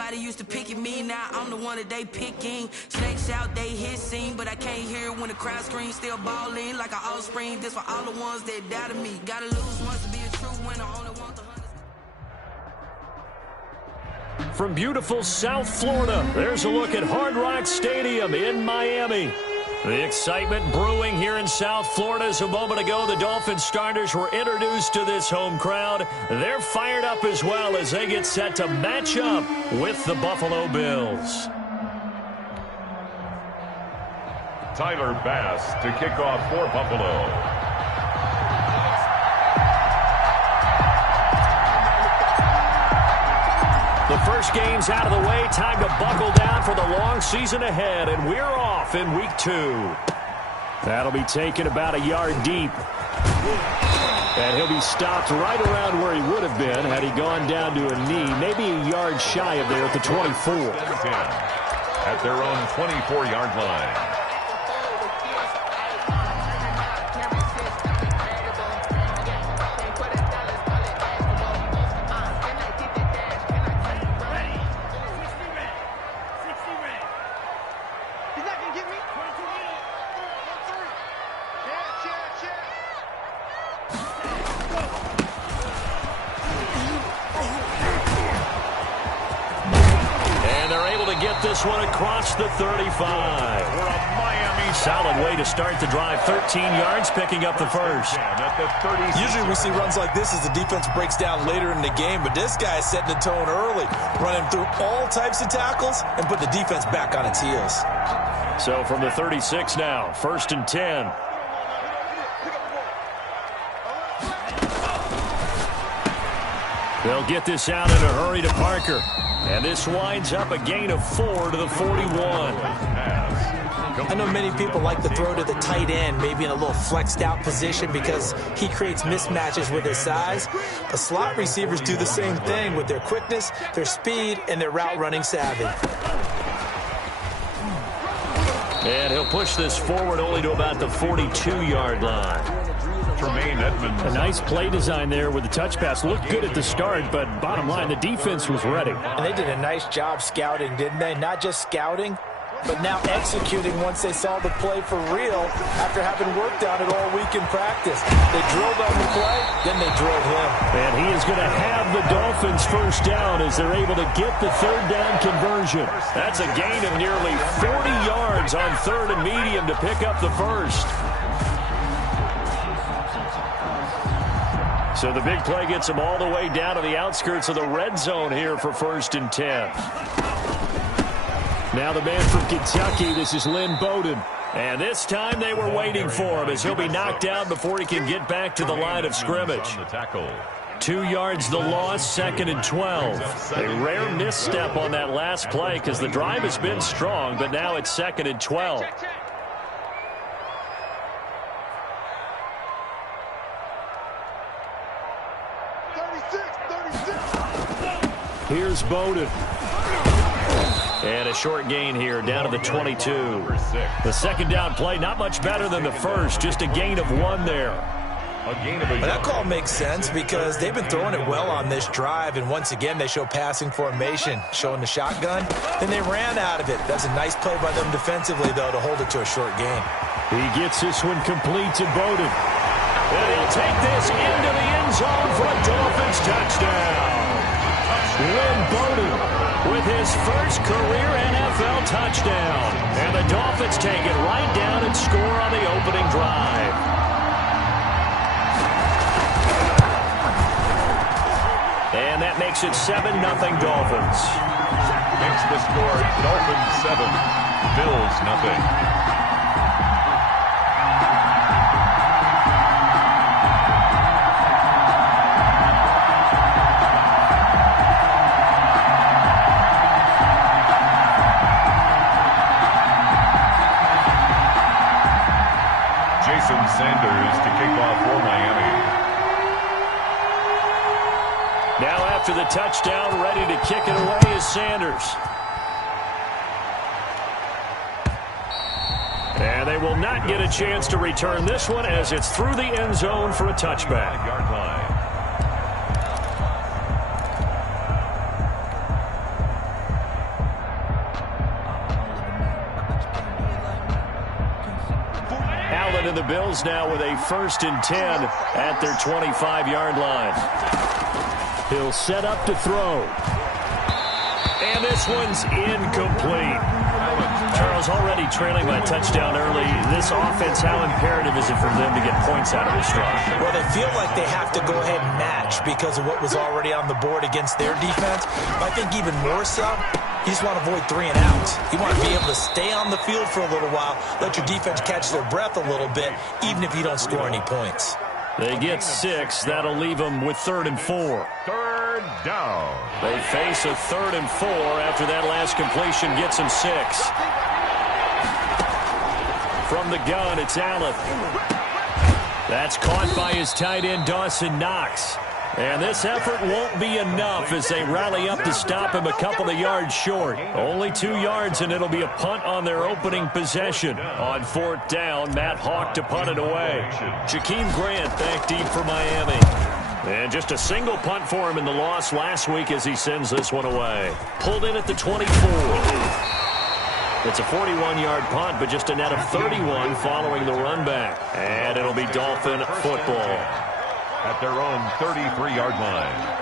Everybody used to pick at me, now I'm the one that they picking. Snakes out, they hissing, but I can't hear it when the crowd screams. Still balling like an offspring. This for all the ones that doubted me. Gotta lose once to be a true winner. Only want the From beautiful South Florida, there's a look at Hard Rock Stadium in Miami. The excitement brewing here in South Florida as a moment ago the Dolphins starters were introduced to this home crowd. They're fired up as well as they get set to match up with the Buffalo Bills. Tyler Bass to kick off for Buffalo. The first game's out of the way. Time to buckle down for the long season ahead, and we're off in week 2. That'll be taken about a yard deep. And he'll be stopped right around where he would have been had he gone down to a knee, maybe a yard shy of there at the 24. At their own 24-yard line. This one across the 35. We're a Miami. Solid way to start the drive. 13 yards, picking up the first. Usually we see runs like this as the defense breaks down later in the game, but this guy is setting the tone early, running through all types of tackles and put the defense back on its heels. So from the 36 now, 1st and 10. They'll get this out in a hurry to Parker. And this winds up a gain of 4 to the 41. I know many people like to throw to the tight end, maybe in a little flexed out position because he creates mismatches with his size. But slot receivers do the same thing with their quickness, their speed, and their route running savvy. And he'll push this forward only to about the 42-yard line. A nice play design there with the touch pass. Looked good at the start, but bottom line, the defense was ready. And they did a nice job scouting, didn't they? Not just scouting, but now executing once they saw the play for real after having worked on it all week in practice. They drilled on the play, then they drilled him. And he is going to have the Dolphins first down as they're able to get the third down conversion. That's a gain of nearly 40 yards on 3rd and medium to pick up the first. So the big play gets them all the way down to the outskirts of the red zone here for 1st and 10. Now the man from Kentucky, this is Lynn Bowden. And this time they were waiting for him as he'll be knocked down before he can get back to the line of scrimmage. 2 yards the loss, 2nd and 12. A rare misstep on that last play because the drive has been strong, but now it's 2nd and 12. Here's Bowden. And a short gain here down to the 22. The second down play, not much better than the first, just a gain of 1 there. But that call makes sense because they've been throwing it well on this drive, and once again they show passing formation, showing the shotgun. Then they ran out of it. That's a nice play by them defensively, though, to hold it to a short gain. He gets this one complete to Bowden. And he'll take this into the end zone for a Dolphins touchdown. Lynn Bowden with his first career NFL touchdown. And the Dolphins take it right down and score on the opening drive. And that makes it 7-0 Dolphins. Makes the score Dolphins 7, Bills 0. Sanders to kick off for Miami. Now after the touchdown, ready to kick it away is Sanders. And they will not get a chance to return this one as it's through the end zone for a touchback. Yard line. And the Bills now with a 1st and 10 at their 25-yard line. He'll set up to throw. And this one's incomplete. Charles, already trailing by a touchdown early. This offense, how imperative is it for them to get points out of this drive? Well, they feel like they have to go ahead and match because of what was already on the board against their defense. But I think even more so, you just want to avoid 3 and outs. You want to be able to stay on the field for a little while, let your defense catch their breath a little bit, even if you don't score any points. They get 6. That'll leave them with 3rd and 4. Third down. They face a 3rd and 4 after that last completion gets them 6. From the gun, it's Allen. That's caught by his tight end, Dawson Knox. And this effort won't be enough as they rally up to stop him a couple of yards short. Only 2 yards, and it'll be a punt on their opening possession. On 4th down, Matt Hawk to punt it away. Jakeem Grant back deep for Miami. And just a single punt for him in the loss last week as he sends this one away. Pulled in at the 24. It's a 41-yard punt, but just a net of 31 following the run back. And it'll be Dolphin football at their own 33-yard line.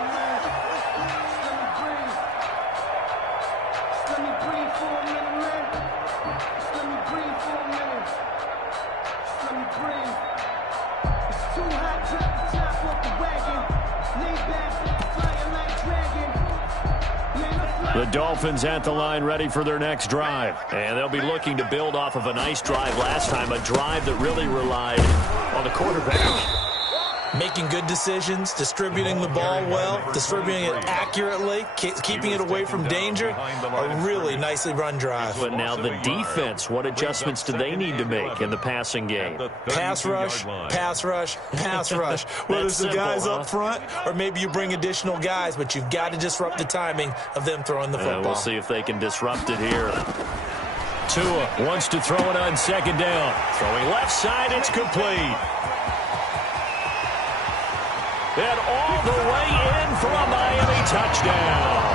The Dolphins at the line ready for their next drive. And they'll be looking to build off of a nice drive last time, a drive that really relied on the quarterback. Making good decisions, distributing the ball well, distributing it accurately, keeping it away from danger. A really nicely run drive. But now the defense, what adjustments do they need to make in the passing game? Pass rush, pass rush, pass rush. Whether it's the guys up front or maybe you bring additional guys, but you've got to disrupt the timing of them throwing the football. We'll see if they can disrupt it here. Tua wants to throw it on 2nd down. Throwing left side, it's complete. And all the way in for a Miami touchdown.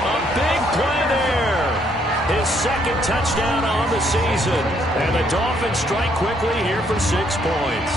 A big play there. His 2nd touchdown on the season. And the Dolphins strike quickly here for 6 points.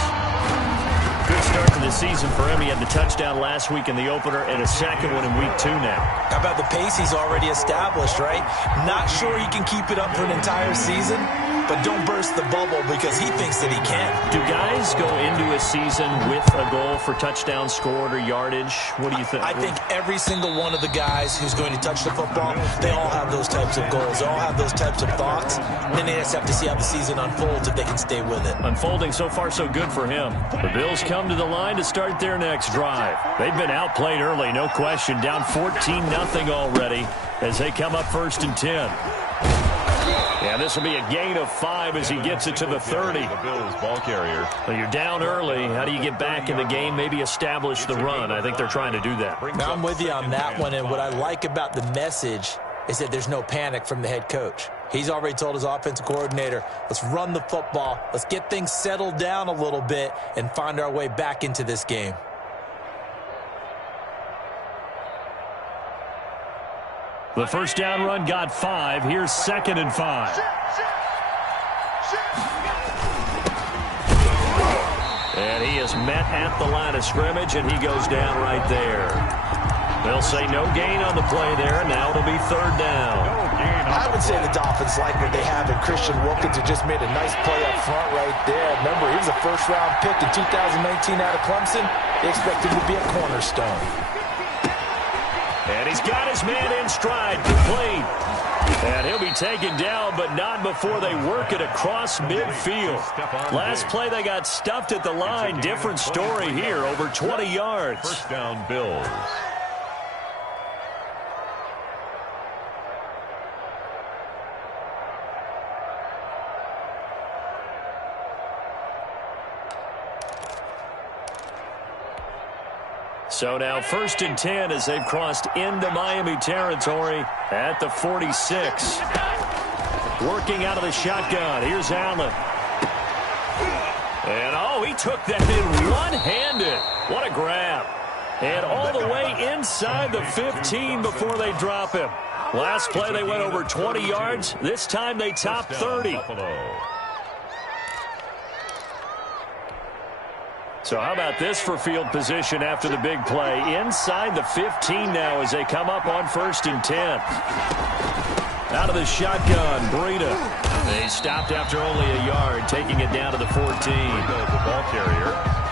Good start to the season for him. He had the touchdown last week in the opener and a 2nd one in week 2 now. How about the pace he's already established, right? Not sure he can keep it up for an entire season, but don't burst the bubble because he thinks that he can. Do guys go into a season with a goal for touchdown scored or yardage? What do you think? I think every single one of the guys who's going to touch the football, they all have those types of goals. They all have those types of thoughts. And then they just have to see how the season unfolds if they can stay with it. Unfolding so far so good for him. The Bills come to the line to start their next drive. They've been outplayed early, no question. Down 14-0 already as they come up 1st and 10. Yeah, this will be a gain of 5 as he gets it to the 30. The Bills ball carrier. Well, you're down early. How do you get back in the game? Maybe establish the run. I think they're trying to do that. Now, I'm with you on that one, and what I like about the message is that there's no panic from the head coach. He's already told his offensive coordinator, let's run the football, let's get things settled down a little bit and find our way back into this game. The 1st down run got 5. Here's 2nd and 5. And he is met at the line of scrimmage, and he goes down right there. They'll say no gain on the play there. Now it'll be 3rd down. I would say the Dolphins like what they have, and Christian Wilkins had just made a nice play up front right there. Remember, he was a 1st-round pick in 2019 out of Clemson. They expect him to be a cornerstone. And he's got his man in stride, complete. And he'll be taken down, but not before they work it across midfield. Last play, they got stuffed at the line. Different story here, over 20 yards. 1st down, Bills. So now 1st and 10 as they've crossed into Miami territory at the 46. Working out of the shotgun. Here's Allen. And, oh, he took that in one-handed. What a grab. And all the way inside the 15 before they drop him. Last play they went over 20 yards. This time they topped 30. So how about this for field position after the big play? Inside the 15 now as they come up on 1st and 10. Out of the shotgun, Breida. They stopped after only a yard, taking it down to the 14. The ball carrier.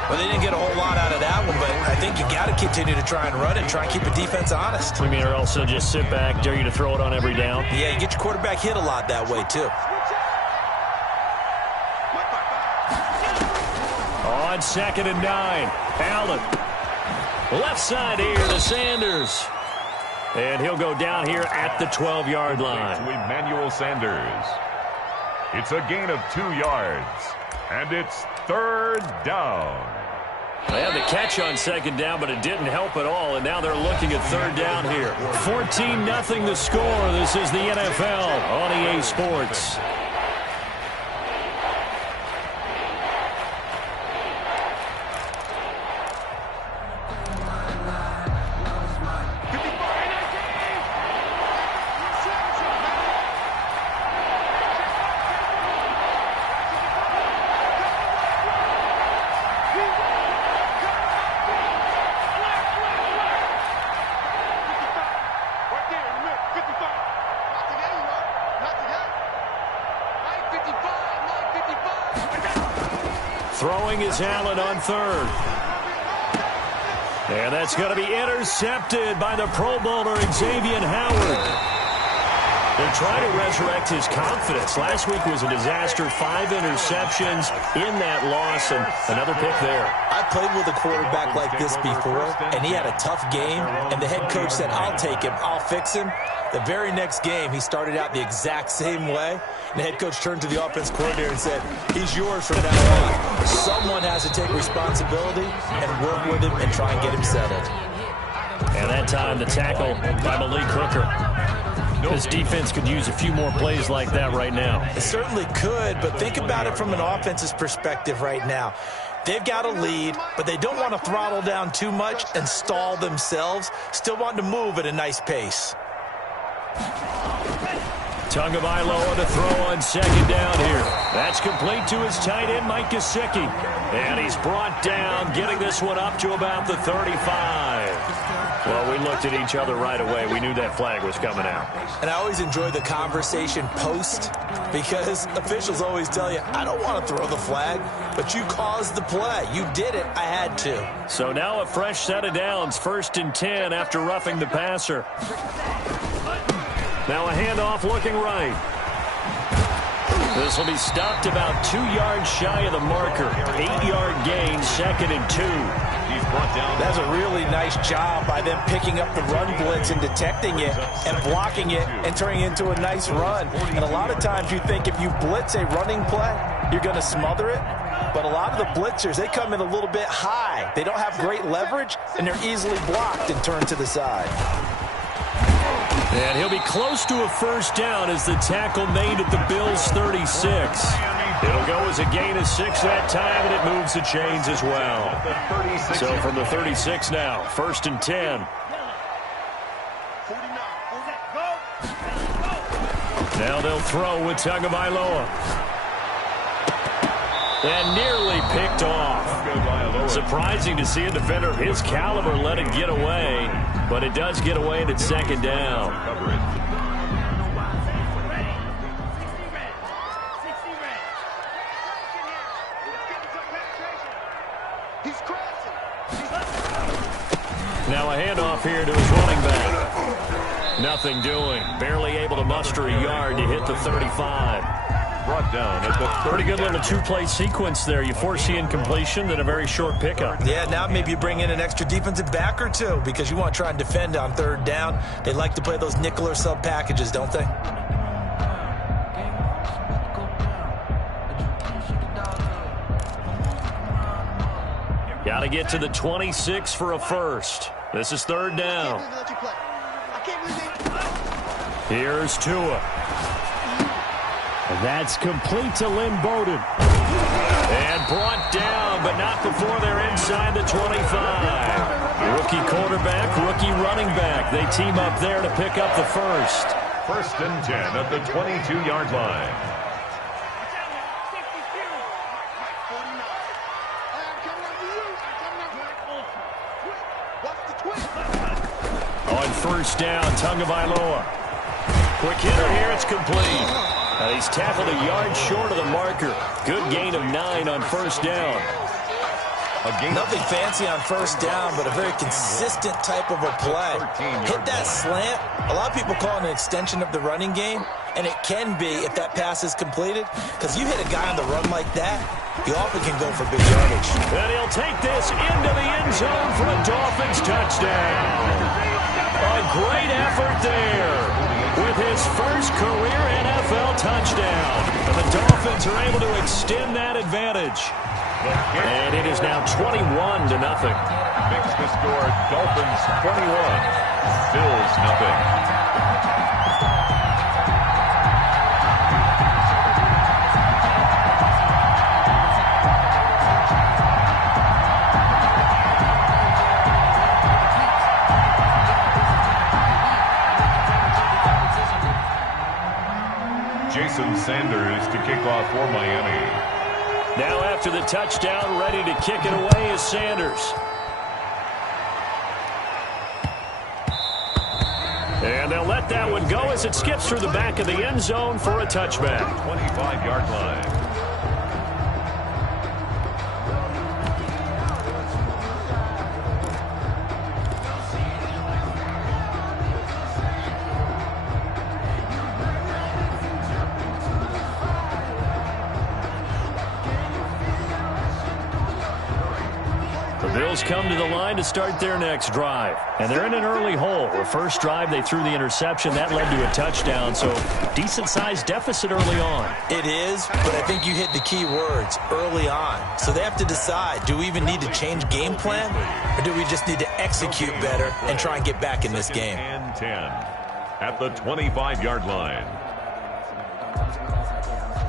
Well, they didn't get a whole lot out of that one, but I think you got to continue to try and run and try and keep the defense honest. You mean, or also just sit back, dare you to throw it on every down? Yeah, you get your quarterback hit a lot that way, too. On 2nd and 9, Allen. Left side here to Sanders. And he'll go down here at the 12-yard line. To Emmanuel Sanders. It's a gain of 2 yards. And it's 3rd down. They had the catch on 2nd down, but it didn't help at all. And now they're looking at 3rd down here. 14-0 the score. This is the NFL on EA Sports. Throwing is Allen on 3rd. And that's going to be intercepted by the Pro Bowler, Xavier Howard. They're trying to resurrect his confidence. Last week was a disaster. 5 interceptions in that loss, and another pick there. I played with a quarterback like this before, and he had a tough game, and the head coach said, I'll take him, I'll fix him. The very next game, he started out the exact same way, and the head coach turned to the offense coordinator and said, he's yours from now on. Someone has to take responsibility and work with him and try and get him settled. And that time, the tackle by Malik Hooker. This defense could use a few more plays like that right now. It certainly could, but think about it from an offense's perspective right now. They've got a lead, but they don't want to throttle down too much and stall themselves. Still want to move at a nice pace. Tagovailoa to throw on 2nd down here. That's complete to his tight end, Mike Gesicki. And he's brought down, getting this one up to about the 35. Well, we looked at each other right away. We knew that flag was coming out. And I always enjoy the conversation post because officials always tell you, I don't want to throw the flag, but you caused the play. You did it. I had to. So now a fresh set of downs, 1st and 10 after roughing the passer. Now a handoff looking right. This will be stopped about 2 yards shy of the marker. 8-yard gain, 2nd and 2. He's brought down. That's a really nice job by them picking up the run blitz and detecting it and blocking it and turning it into a nice run. And a lot of times you think if you blitz a running play, you're going to smother it. But a lot of the blitzers, they come in a little bit high. They don't have great leverage, and they're easily blocked and turned to the side. And he'll be close to a 1st down as the tackle made at the Bills' 36. It'll go as a gain of 6 that time, and it moves the chains as well. So from the 36 now, 1st and 10. Now they'll throw with Tagovailoa. And nearly picked off. Surprising to see a defender of his caliber let it get away, but it does get away and it's 2nd down. Now a handoff here to his running back. Nothing doing. Barely able to muster a yard to hit the 35. Brought down at the Pretty good little 2-play sequence there. You force the incompletion, then a very short pickup. Yeah, now maybe you bring in an extra defensive back or two because you want to try and defend on 3rd down. They like to play those nickel or sub packages, don't they? Got to get to the 26 for a 1st. This is 3rd down. Here's Tua. And that's complete to Lynn Bowden. And brought down, but not before they're inside the 25. Rookie quarterback, rookie running back. They team up there to pick up the 1st. 1st and 10 at the 22-yard line. first down. Tagovailoa. Quick hitter here. It's complete. Now he's tackled a yard short of the marker. Good gain of 9 on first down. Nothing fancy on first down, but a very consistent type of a play. Hit that slant. A lot of people call it an extension of the running game, and it can be if that pass is completed, because you hit a guy on the run like that, you often can go for big yardage. And he'll take this into the end zone for a Dolphins touchdown. A great effort there with his first career NFL touchdown. And the Dolphins are able to extend that advantage. And it is now 21-0. Makes the score Dolphins 21, Bills nothing. Jason Sanders to kick off for Miami. Now after the touchdown, ready to kick it away is Sanders. And they'll let that one go as it skips through the back of the end zone for a touchback. 25-yard line. Bills come to the line to start their next drive. And they're in an early hole. The first drive, they threw the interception. That led to a touchdown, so decent-sized deficit early on. It is, but I think you hit the key words, early on. So they have to decide, do we even need to change game plan, or do we just need to execute better and try and get back in this game? And 10 at the 25-yard line.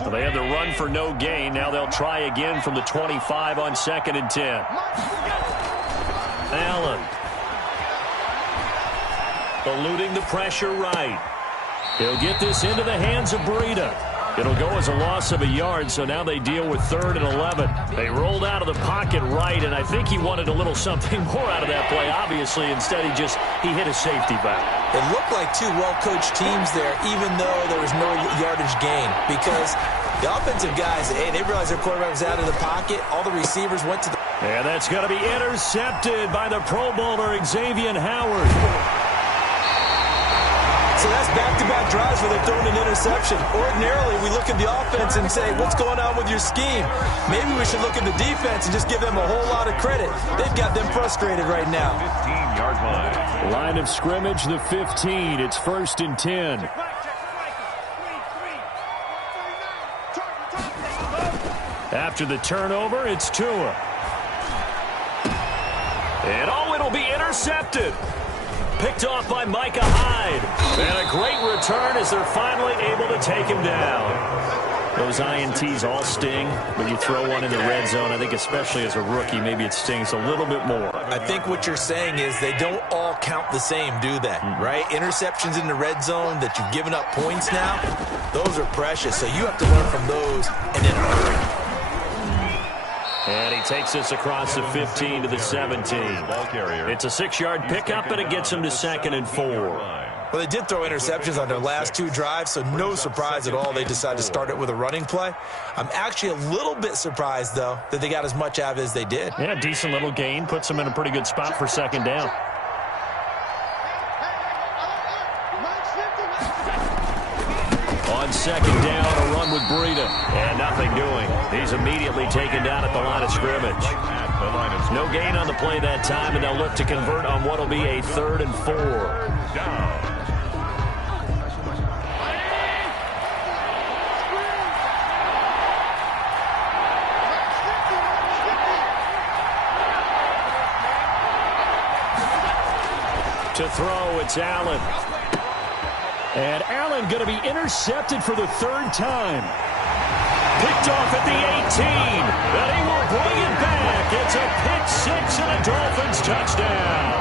Well, they have the run for no gain. Now they'll try again from the 25 on 2nd and 10. Allen. Eluding the pressure right. He'll get this into the hands of Breida. It'll go as a loss of a yard, so now they deal with 3rd and 11. They rolled out of the pocket right, and I think he wanted a little something more out of that play, obviously. Instead, he hit a safety valve. It looked like two well-coached teams there, even though there was no yardage gain, because the offensive guys, hey, they realized their quarterback was out of the pocket. All the receivers went to the... And that's going to be intercepted by the Pro Bowler, Xavier Howard. So that's back-to-back drives where they're throwing an interception. Ordinarily, we look at the offense and say, what's going on with your scheme? Maybe we should look at the defense and just give them a whole lot of credit. They've got them frustrated right now. 15-yard line. Line of scrimmage, the 15. It's 1st and 10. After the turnover, it's Tua. And it'll be intercepted. Picked off by Micah Hyde. And a great return as they're finally able to take him down. Those INTs all sting, but you throw one in the red zone, I think especially as a rookie, maybe it stings a little bit more. I think what you're saying is they don't all count the same, do they? Right? Interceptions in the red zone that you've given up points now, those are precious. So you have to learn from those and in a hurry. And he takes this across the 15 to the 17. It's a 6-yard pickup, and it gets him to 2nd and 4. Well, they did throw interceptions on their last 2 drives, so no surprise at all they decided to start it with a running play. I'm actually a little bit surprised, though, that they got as much out of it as they did. Yeah, decent little gain. Puts them in a pretty good spot for 2nd down. On 2nd down, a run with Breida. And nothing doing. He's immediately taken down at the line of scrimmage. No gain on the play that time, and they'll look to convert on what will be a 3rd and 4. Down. To throw, it's Allen. And Allen going to be intercepted for the 3rd time. Picked off at the 18. And he will bring it back. It's a pick 6 and a Dolphins touchdown.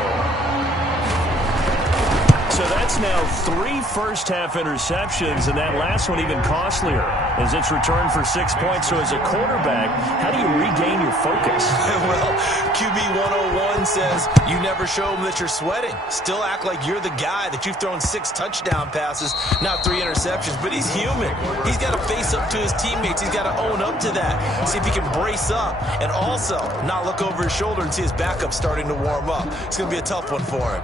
So that's now 3 first-half interceptions, and that last one even costlier as it's returned for 6 points. So as a quarterback, how do you regain your focus? Well, QB 101 says you never show them that you're sweating. Still act like you're the guy, that you've thrown 6 touchdown passes, not 3 interceptions. But he's human. He's got to face up to his teammates. He's got to own up to that, see if he can brace up, and also not look over his shoulder and see his backup starting to warm up. It's going to be a tough one for him.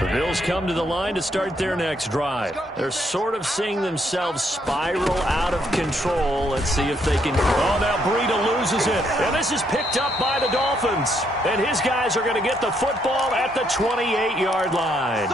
The Bills come to the line to start their next drive. They're sort of seeing themselves spiral out of control. Let's see if they can. Oh, now Breida loses it. And this is picked up by the Dolphins. And his guys are going to get the football at the 28-yard line.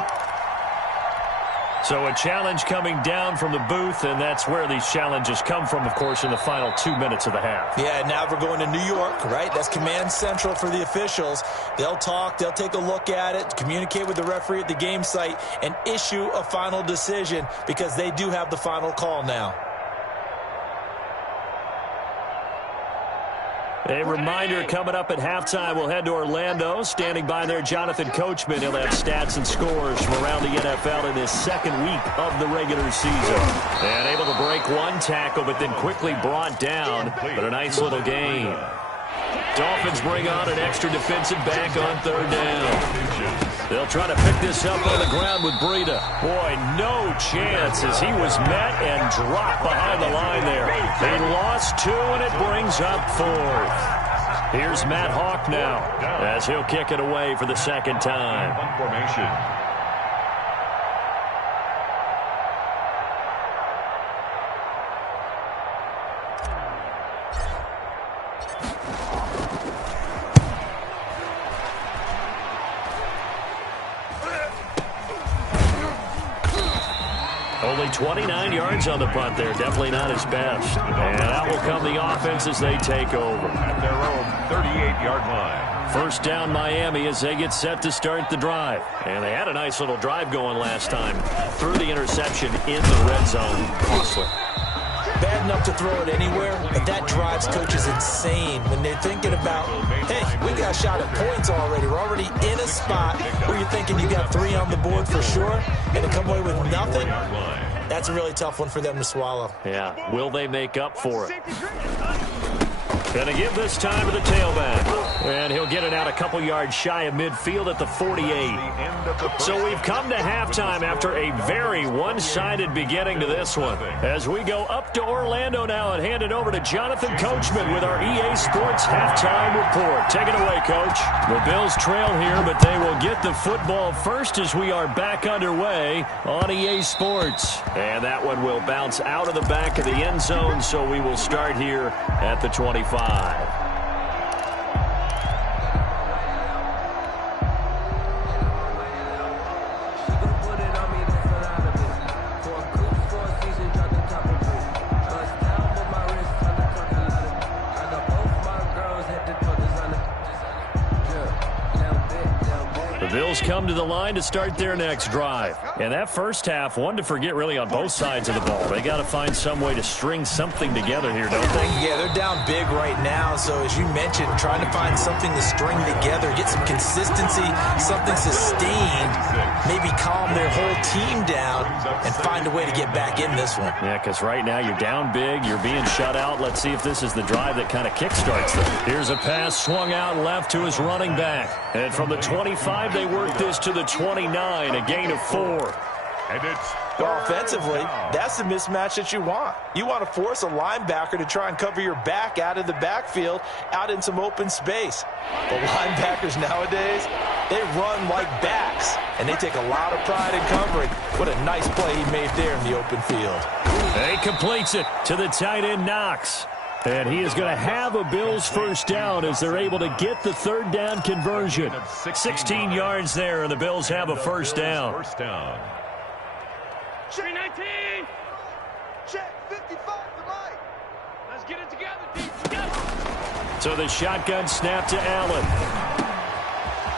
So a challenge coming down from the booth, and that's where these challenges come from, of course, in the final 2 minutes of the half. Yeah, now we're going to New York, right? That's command central for the officials. They'll talk, they'll take a look at it, communicate with the referee at the game site, and issue a final decision because they do have the final call now. A reminder coming up at halftime, we'll head to Orlando. Standing by there, Jonathan Coachman. He'll have stats and scores from around the NFL in his second week of the regular season. And able to break 1 tackle, but then quickly brought down. But a nice little gain. Dolphins bring on an extra defensive back on 3rd down. They'll try to pick this up on the ground with Breida. Boy, no chance as he was met and dropped behind the line there. They lost 2, and it brings up 4th. Here's Matt Hawk now as he'll kick it away for the 2nd time. Formation. Only 29 yards on the punt there. Definitely not his best. And out will come the offense as they take over. At their own 38-yard line. First down Miami as they get set to start the drive. And they had a nice little drive going last time. Threw the interception in the red zone. Costly. Bad enough to throw it anywhere, but that drives coaches insane when they're thinking about, hey, we got a shot at points already. We're already in a spot where you're thinking you got 3 on the board for sure, and to come away with nothing, that's a really tough one for them to swallow. Yeah, will they make up for it? Gonna give this time to the tailback. And he'll get it out a couple yards shy of midfield at the 48. So we've come to halftime after a very one-sided beginning to this one. As we go up to Orlando now and hand it over to Jonathan Coachman with our EA Sports halftime report. Take it away, Coach. The Bills trail here, but they will get the football first as we are back underway on EA Sports. And that one will bounce out of the back of the end zone, so we will start here at the 25. Bills come to the line to start their next drive. And that first half, one to forget really on both sides of the ball. They got to find some way to string something together here, don't they? Yeah, they're down big right now. So as you mentioned, trying to find something to string together, get some consistency, something sustained, maybe calm their whole team down and find a way to get back in this one. Yeah, because right now you're down big, you're being shut out. Let's see if this is the drive that kind of kickstarts them. Here's a pass swung out left to his running back. And from the 25, they work this to the 29, a gain of 4. And it's offensively, that's the mismatch that you want. You want to force a linebacker to try and cover your back out of the backfield, out in some open space. The linebackers nowadays, they run like backs, and they take a lot of pride in covering. What a nice play he made there in the open field. He completes it to the tight end, Knox. And he is going to have a Bills first down as they're able to get the third down conversion. 16 yards there, and the Bills have a first down. Check 19. Check 55 to Mike. Let's get it together, together. So the shotgun snap to Allen.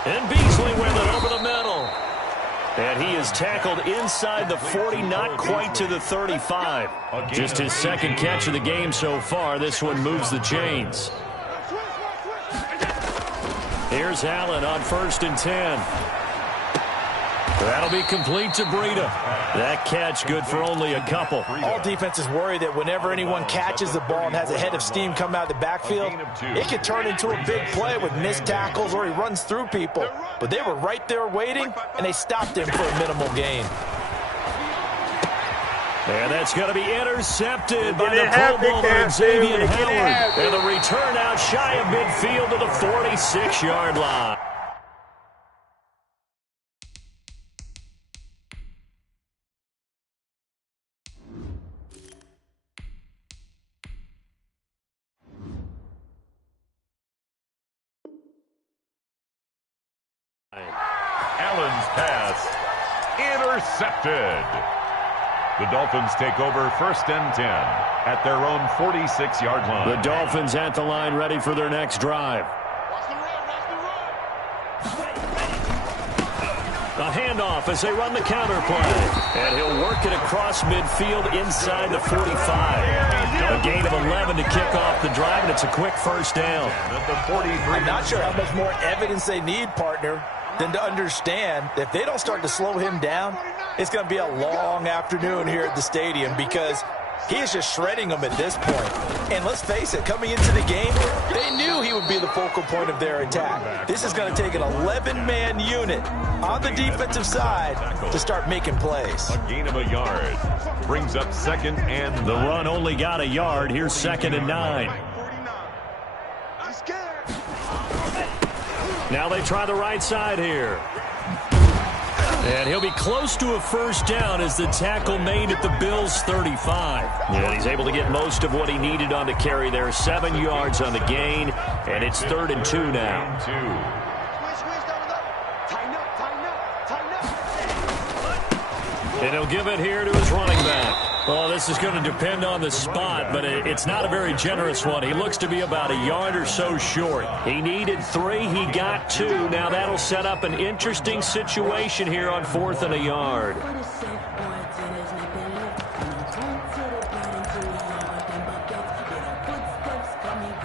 And Beasley with it over the middle. And he is tackled inside the 40, not quite to the 35. Just his second catch of the game so far. This one moves the chains. Here's Allen on 1st and 10. That'll be complete to Breida. That catch good for only a couple. All defenses worry that whenever anyone catches the ball and has a head of steam come out of the backfield, it could turn into a big play with missed tackles or he runs through people. But they were right there waiting, and they stopped him for a minimal gain. And that's going to be intercepted by the Pro Bowler, Xavier Howard. And the return out shy of midfield to the 46-yard line. Allen's pass intercepted. The Dolphins take over 1st and 10 at their own 46-yard line. The Dolphins at the line ready for their next drive. A handoff as they run the counter play. And he'll work it across midfield inside the 45. A gain of 11 to kick off the drive, and it's a quick first down. I'm not sure how much more evidence they need, partner, than to understand that if they don't start to slow him down, it's going to be a long afternoon here at the stadium because he is just shredding them at this point. And let's face it, coming into the game, they knew he would be the focal point of their attack. This is going to take an 11-man unit on the defensive side to start making plays. A gain of a yard brings up 2nd and 9. The run only got a yard. Here's 2nd and 9. Now they try the right side here. And he'll be close to a first down as the tackle made at the Bills' 35. And he's able to get most of what he needed on the carry there. 7 yards on the gain, and it's 3rd and 2 now. And he'll give it here to his running back. Well, this is going to depend on the spot, but it's not a very generous one. He looks to be about a yard or so short. He needed 3. He got 2. Now that'll set up an interesting situation here on 4th and a yard.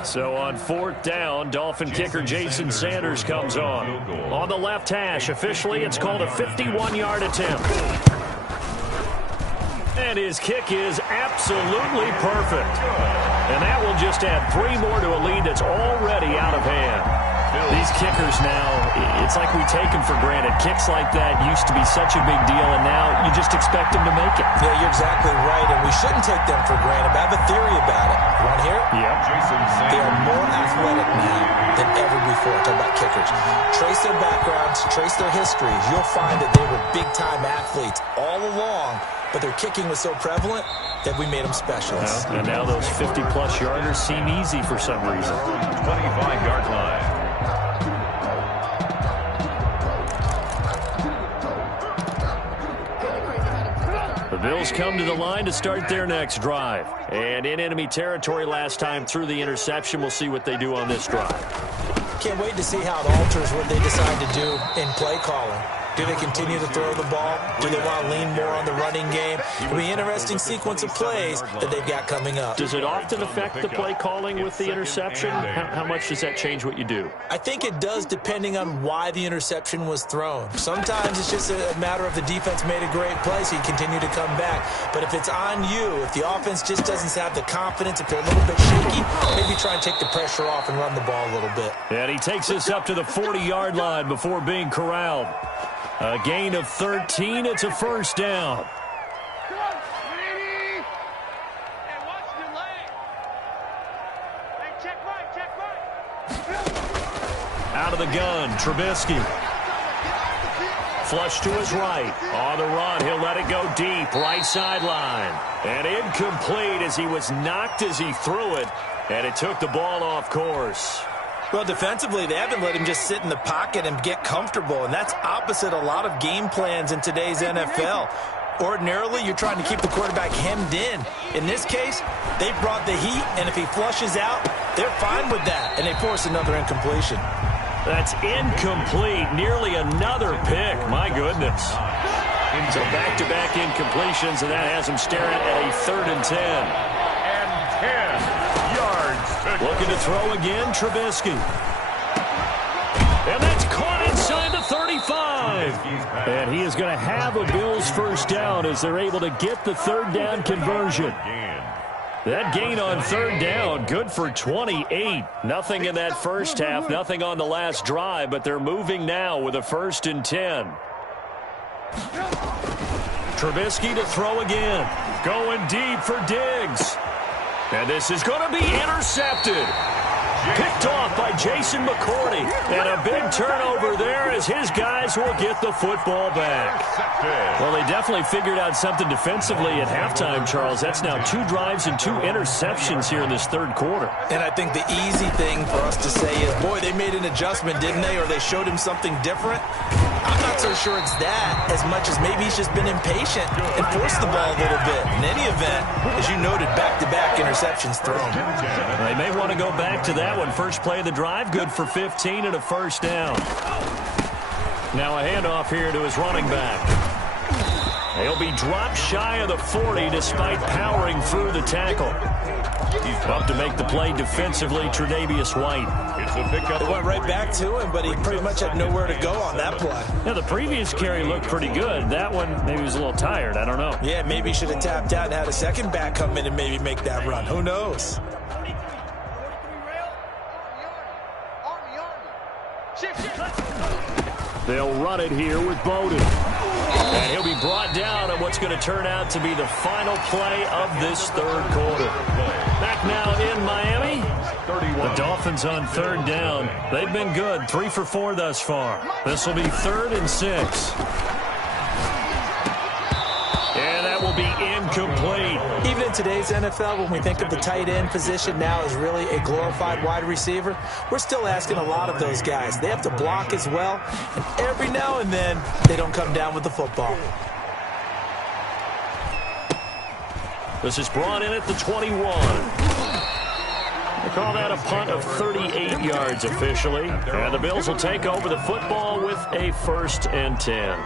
So on 4th down, Dolphin kicker Jason Sanders comes on. On the left hash, officially it's called a 51-yard attempt. And his kick is absolutely perfect. And that will just add 3 more to a lead that's already out of hand. These kickers now, it's like we take them for granted. Kicks like that used to be such a big deal, and now you just expect them to make it. Yeah, you're exactly right, and we shouldn't take them for granted. But I have a theory about it. You want to hear it? Yeah. They are more athletic now than ever before. Talk about kickers. Trace their backgrounds, trace their histories. You'll find that they were big-time athletes all along, but their kicking was so prevalent that we made them specialists. Well, and now those 50-plus yarders seem easy for some reason. 25-yard line. The Bills come to the line to start their next drive. And in enemy territory last time through the interception. We'll see what they do on this drive. Can't wait to see how it alters what they decide to do in play calling. Do they continue to throw the ball? Do they want to lean more on the running game? It'll be an interesting sequence of plays that they've got coming up. Does it often affect the play calling with the interception? How much does that change what you do? I think it does depending on why the interception was thrown. Sometimes it's just a matter of the defense made a great play, so you continue to come back. But if it's on you, if the offense just doesn't have the confidence, if they're a little bit shaky, maybe try and take the pressure off and run the ball a little bit. And he takes us up to the 40-yard line before being corralled. A gain of 13. It's a first down. Come on, baby! Hey, watch your leg. Hey, check right. Out of the gun, Trubisky. Flush to his right. On the run, he'll let it go deep. Right sideline. And incomplete as he was knocked as he threw it. And it took the ball off course. Well, defensively, they haven't let him just sit in the pocket and get comfortable, and that's opposite a lot of game plans in today's NFL. Ordinarily, you're trying to keep the quarterback hemmed in. In this case, they brought the heat, and if he flushes out, they're fine with that, and they force another incompletion. That's incomplete. Nearly another pick. My goodness. So back-to-back incompletions, and that has him staring at a 3rd and 10. And 10 yards. Looking to throw again, Trubisky. And that's caught inside the 35. drive. And he is going to have a Bills first down as they're able to get the third down conversion. That gain on third down, good for 28. Nothing in that first half, nothing on the last drive, but they're moving now with a 1st and 10. Trubisky to throw again. Going deep for Diggs. And this is going to be intercepted. Picked off by Jason McCourty. And a big turnover there as his guys will get the football back. Well, they definitely figured out something defensively at halftime, Charles. That's now 2 drives and 2 interceptions here in this third quarter. And I think the easy thing for us to say is, boy, they made an adjustment, didn't they? Or they showed him something different. I'm not so sure it's that as much as maybe he's just been impatient and forced the ball a little bit. In any event, as you noted, back-to-back interceptions thrown. They may want to go back to that one. First play of the drive, good for 15 and a first down. Now a handoff here to his running back. He'll be dropped shy of the 40 despite powering through the tackle. Up to make the play defensively, Tre'Davious White. It's a pickup. It went right back to him, but he pretty much had nowhere to go on that play. Yeah, the previous carry looked pretty good. That one, maybe he was a little tired. I don't know. Yeah, maybe he should have tapped out and had a second back come in and maybe make that run. Who knows? They'll run it here with Bowden. And he'll be brought down on what's going to turn out to be the final play of this third quarter. Back now in Miami. The Dolphins on third down. They've been good. 3 for 4 thus far. This will be 3rd and 6. And that will be incomplete. Even in today's NFL, when we think of the tight end position now as really a glorified wide receiver, we're still asking a lot of those guys. They have to block as well, and every now and then, they don't come down with the football. This is brought in at the 21. They call that a punt of 38 yards officially. And the Bills will take over the football with a 1st and 10.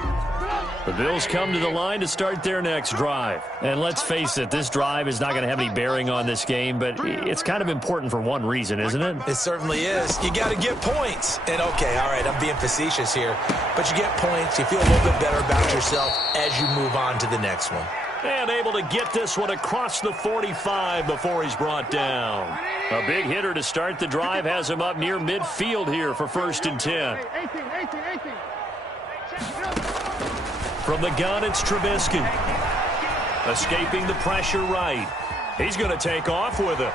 The Bills come to the line to start their next drive. And let's face it, this drive is not going to have any bearing on this game, but it's kind of important for one reason, isn't it? It certainly is. You got to get points. And, okay, all right, I'm being facetious here, but you get points, you feel a little bit better about yourself as you move on to the next one. And able to get this one across the 45 before he's brought down. A big hitter to start the drive has him up near midfield here for 1st and 10. From the gun, it's Trubisky. Escaping the pressure right. He's going to take off with it.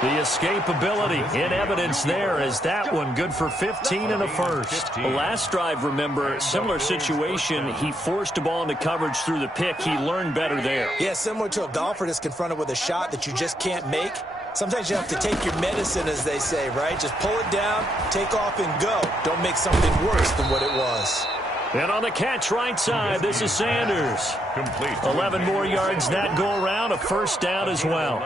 The escapability in evidence there as that one good for 15 and a first. The last drive, remember, similar situation. He forced the ball into coverage through the pick. He learned better there. Yeah, similar to a golfer that's confronted with a shot that you just can't make. Sometimes you have to take your medicine, as they say, right? Just pull it down, take off, and go. Don't make something worse than what it was. And on the catch right side, this is Sanders. Complete. 11 more yards that go around, a first down as well.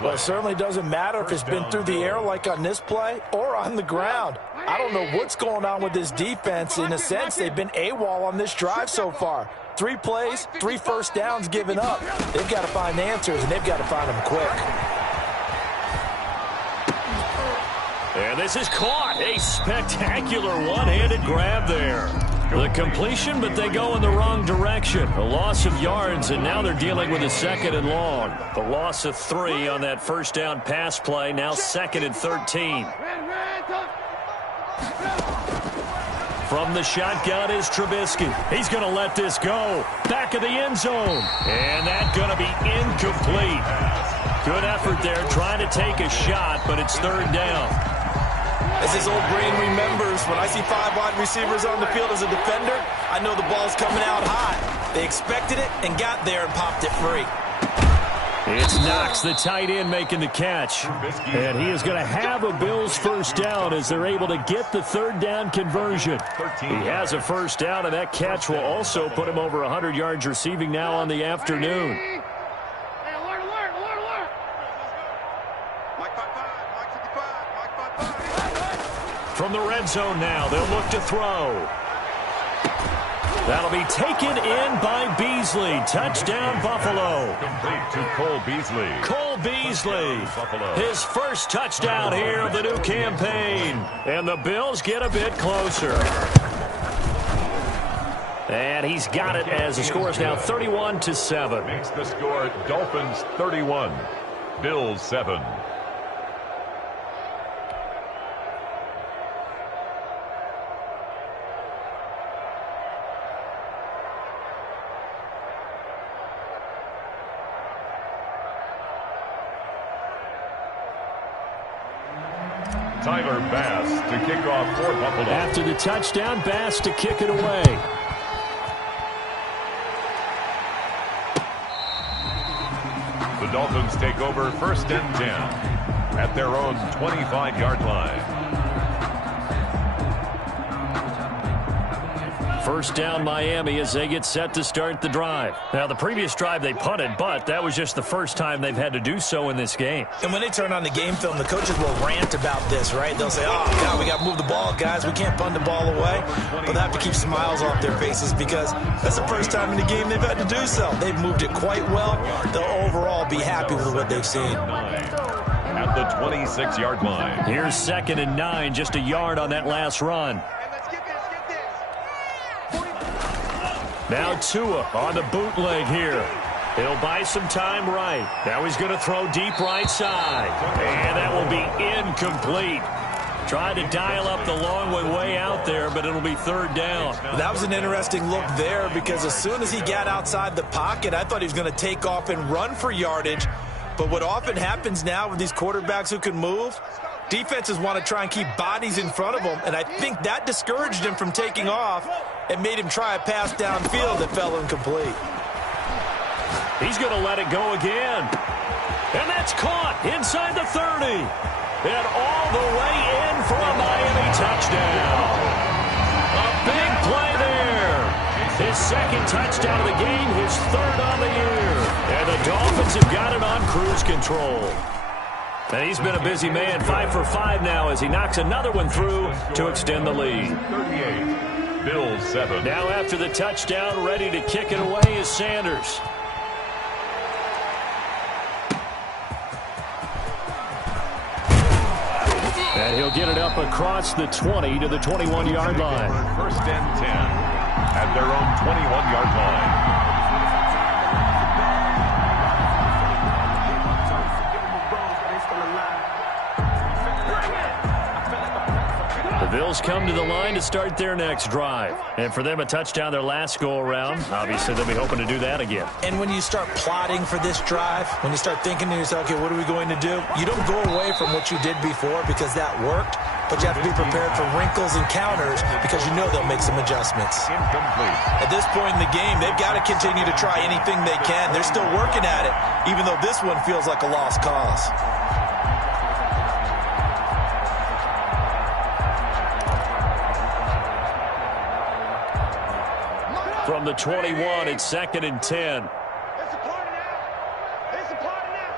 Well, it certainly doesn't matter if it's been through the air like on this play or on the ground. I don't know what's going on with this defense. In a sense, they've been AWOL on this drive so far. 3 plays, 3 first downs given up. They've got to find answers, and they've got to find them quick. And this is caught. A spectacular one-handed grab there. The completion, but they go in the wrong direction. A loss of yards, and now they're dealing with a 2nd and long. The loss of 3 on that first down pass play, now 2nd and 13. From the shotgun is Trubisky. He's going to let this go. Back of the end zone. And that's going to be incomplete. Good effort there, trying to take a shot, but it's 3rd down. As his old brain remembers, when I see 5 wide receivers on the field as a defender, I know the ball's coming out hot. They expected it and got there and popped it free. It's Knox, the tight end, making the catch. And he is going to have a Bills first down as they're able to get the 3rd down conversion. He has a first down, and that catch will also put him over 100 yards receiving now on the afternoon. From the red zone now, they'll look to throw. That'll be taken in by Beasley. Touchdown, Buffalo. Complete to Cole Beasley. Cole Beasley, his first touchdown here of the new campaign. And the Bills get a bit closer. And he's got it as the score is now 31-7. Makes the score Dolphins 31, Bills 7. Tyler Bass to kick off for Buffalo. After the touchdown, Bass to kick it away. The Dolphins take over 1st and 10 at their own 25-yard line. First down Miami as they get set to start the drive. Now, the previous drive they punted, but that was just the first time they've had to do so in this game. And when they turn on the game film, the coaches will rant about this, right? They'll say, oh, God, we got to move the ball, guys. We can't punt the ball away. But they have to keep smiles off their faces because that's the first time in the game they've had to do so. They've moved it quite well. They'll overall be happy with what they've seen. At the 26-yard line. Here's 2nd and 9, just a yard on that last run. Now Tua on the bootleg here. He'll buy some time right. Now he's going to throw deep right side. And that will be incomplete. Tried to dial up the long way out there, but it'll be 3rd down. That was an interesting look there because as soon as he got outside the pocket, I thought he was going to take off and run for yardage. But what often happens now with these quarterbacks who can move, defenses want to try and keep bodies in front of them, and I think that discouraged him from taking off and made him try a pass downfield that fell incomplete. He's going to let it go again. And that's caught inside the 30. And all the way in for a Miami touchdown. A big play there. His 2nd touchdown of the game, his 3rd on the year. And the Dolphins have got it on cruise control. And he's been a busy man, 5 for 5 now as he knocks another one through to extend the lead. 38, Bills 7. Now after the touchdown, ready to kick it away is Sanders. And he'll get it up across the 20 to the 21-yard line. 1st and 10 at their own 21-yard line. The Bills come to the line to start their next drive. And for them, a touchdown their last go-around. Obviously, they'll be hoping to do that again. And when you start plotting for this drive, when you start thinking to yourself, okay, what are we going to do? You don't go away from what you did before because that worked, but you have to be prepared for wrinkles and counters because you know they'll make some adjustments. Incomplete. At this point in the game, they've got to continue to try anything they can. They're still working at it, even though this one feels like a lost cause. From the 21, it's 2nd and 10. It's a party now. It's a party now.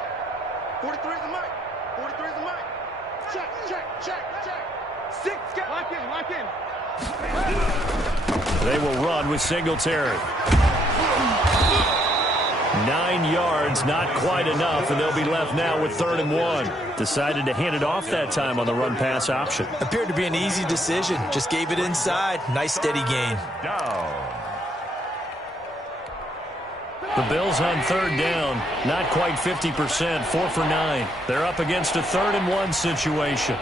43 is the mic. 43 is the mic. Check. 6 guys. Lock in. They will run with Singletary. 9 yards, not quite enough, and they'll be left now with 3rd and 1. Decided to hand it off that time on the run-pass option. Appeared to be an easy decision. Just gave it inside. Nice, steady gain. Down. The Bills on 3rd down, not quite 50%, 4 for 9. They're up against a 3rd and 1 situation.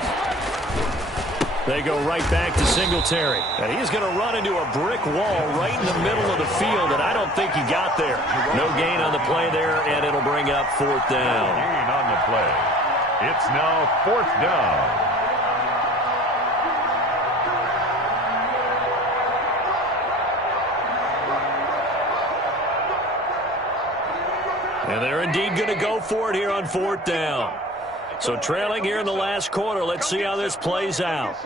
They go right back to Singletary. And he's going to run into a brick wall right in the middle of the field, and I don't think he got there. No gain on the play there, and it'll bring up 4th down. Gain on the play. It's now 4th down. And they're indeed going to go for it here on 4th down. So trailing here in the last quarter. Let's see how this plays out.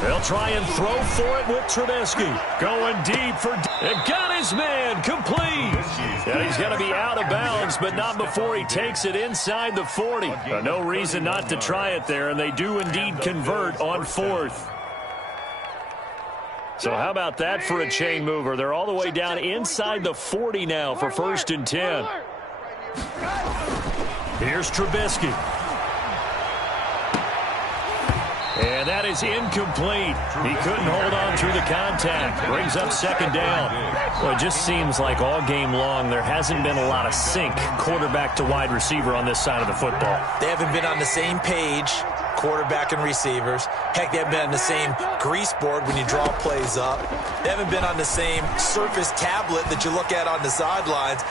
They'll try and throw for it with Trubisky. Going deep for... And got his man complete. And he's going to be out of bounds, but not before he takes it inside the 40. No reason not to try it there, and they do indeed convert on 4th. So how about that for a chain mover? They're all the way down inside the 40 now for 1st and 10. Here's Trubisky. And And that is incomplete. He couldn't hold on through the contact. Brings up second down. Well, it just seems like all game long there hasn't been a lot of sync quarterback to wide receiver on this side of the football. They haven't been on the same page, quarterback and receivers. Heck, they haven't been on the same grease board when you draw plays up. They haven't been on the same surface tablet that you look at on the sidelines.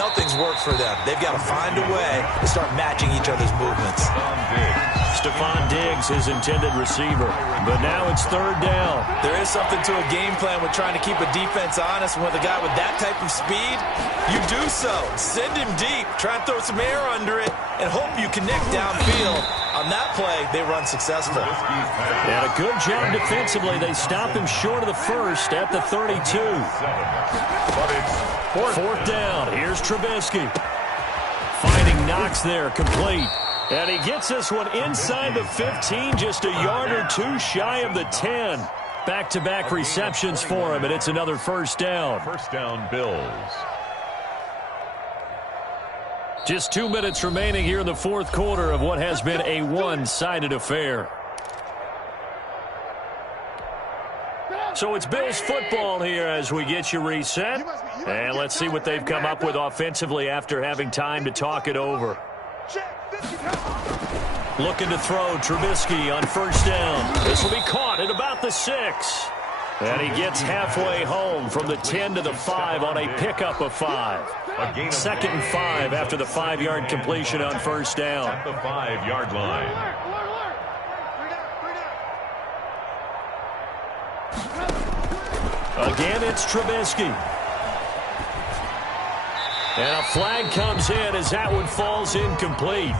Nothing's worked for them. They've got to find a way to start matching each other's movements. Stephon Diggs, his intended receiver. But now it's third down. There is something to a game plan with trying to keep a defense honest. And with a guy with that type of speed, you do so. Send him deep. Try and throw some air under it and hope you connect downfield. On that play, they run successful. And a good job defensively. They stop him short of the first at the 32. But it's Fourth down. Here's Trubisky. Finding Knox there, complete. And he gets this one inside the 15, just a yard or two shy of the 10. Back-to-back receptions for him, and it's another first down. First down, Bills. Just 2 minutes remaining here in the fourth quarter of what has been a one-sided affair. So it's Bills football here as we get you reset. And let's see what they've come up with offensively after having time to talk it over. Looking to throw Trubisky on first down. This will be caught at about the 6. And he gets halfway home from the 10 to the 5 on a pickup of 5. Second and 5 after the 5-yard completion on first down. At the 5-yard line. Again, it's Trubisky. And a flag comes in as that one falls incomplete.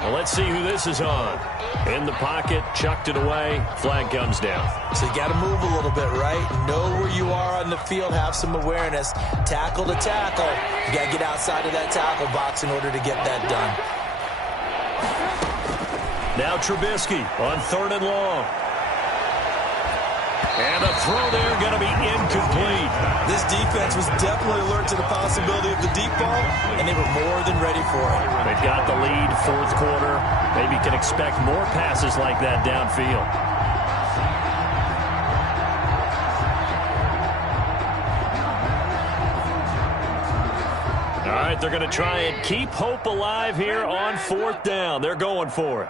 Well, let's see who this is on. In the pocket, chucked it away, flag comes down. So you got to move a little bit, right? Know where you are on the field, have some awareness. Tackle to tackle. You got to get outside of that tackle box in order to get that done. Now Trubisky on third and long. And a throw there going to be incomplete. This defense was definitely alert to the possibility of the deep ball, and they were more than ready for it. They've got the lead, fourth quarter. Maybe can expect more passes like that downfield. All right, they're going to try and keep hope alive here on fourth down. They're going for it.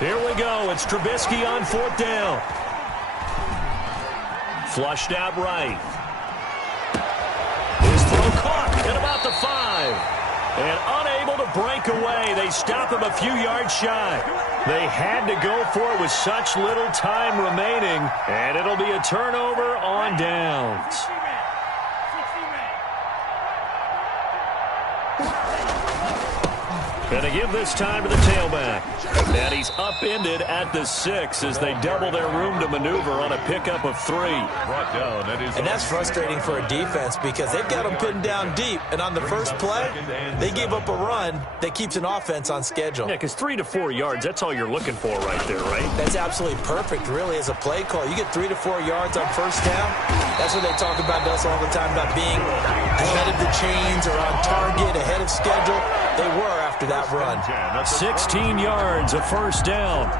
Here we go. It's Trubisky on fourth down. Flushed out right. His throw caught at about the 5. And unable to break away. They stop him a few yards shy. They had to go for it with such little time remaining. And it'll be a turnover on downs. Going to give this time to the tailback. And he's upended at the 6 as they double their room to maneuver on a pickup of 3. Brought down. And that's frustrating for a defense because they've got them pinned down deep. And on the first play, they gave up a run that keeps an offense on schedule. Yeah, because 3 to 4 yards, that's all you're looking for right there, right? That's absolutely perfect, really, as a play call. You get 3 to 4 yards on first down. That's what they talk about us all the time, about being ahead of the chains or on target, ahead of schedule. They were after that run. 16 yards, a first down.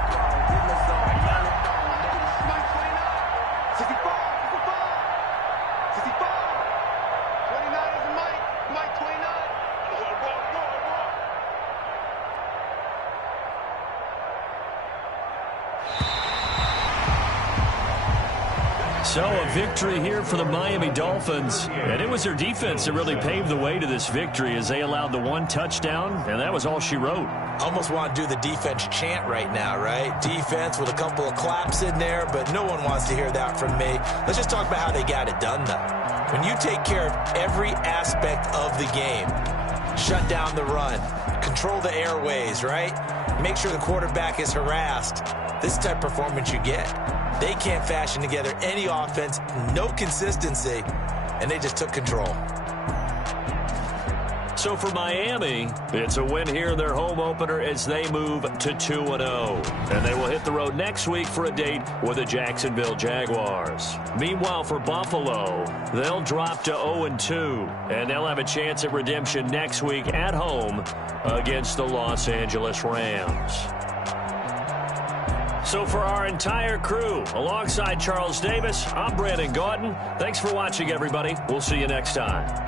So a victory here for the Miami Dolphins. And it was their defense that really paved the way to this victory as they allowed the 1 touchdown, and that was all she wrote. Almost want to do the defense chant right now, right? Defense with a couple of claps in there, but no one wants to hear that from me. Let's just talk about how they got it done, though. When you take care of every aspect of the game, shut down the run, control the airways, right? Make sure the quarterback is harassed. This type of performance you get. They can't fashion together any offense, no consistency, and they just took control. So for Miami, it's a win here in their home opener as they move to 2-0. And they will hit the road next week for a date with the Jacksonville Jaguars. Meanwhile, for Buffalo, they'll drop to 0-2, and they'll have a chance at redemption next week at home against the Los Angeles Rams. So for our entire crew, alongside Charles Davis, I'm Brandon Gaudin. Thanks for watching, everybody. We'll see you next time.